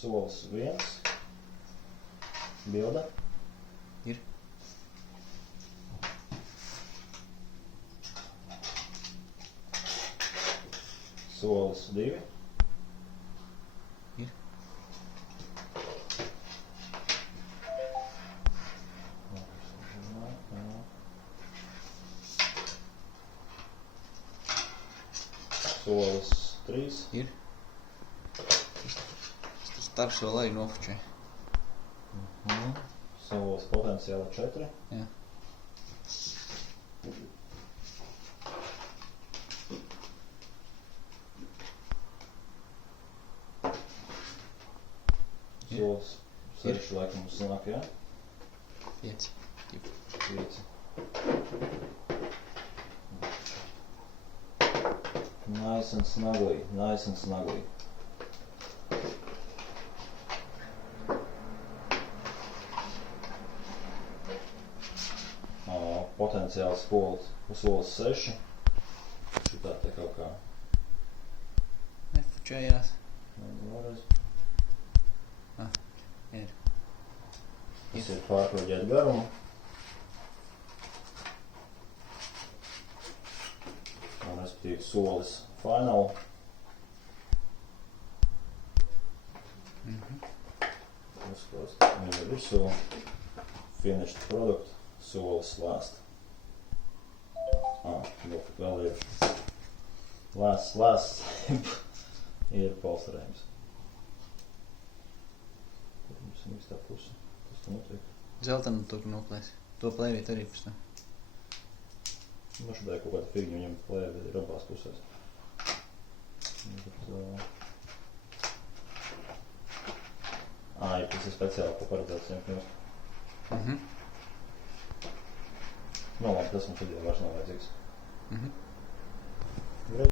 solis 1. Bilde. Ir. Solis 2. Ir. Solis 3. Ir. Tas starps vēl arī nofočē. Solis potenciāli 4. Jā. Solis 6 laikam sanāk, jā? 5. 5. Nice and snugly. Potenciāls solis 6. Šitā te kaut kā. Nefočējās. Vēlreiz. Ir. Tas ir pārproģēt garumu. Un respektīvi solis final. Uzklāst. Viņa ir virsū. Finished product. Solis last. Vēl ir last ir polsterējums. Tur mums ir mīkstā puse. Kas tam notiek? Zeltenu to noplēs. To plēvīt arī pēc tam. Šodien kaut kāda figņa viņam plēvi ir abās pusēs. Ja tas ir speciāli, ko paredzēts viņam kņūst. No labi, tas mums tad jau vairs nav vajadzīgs.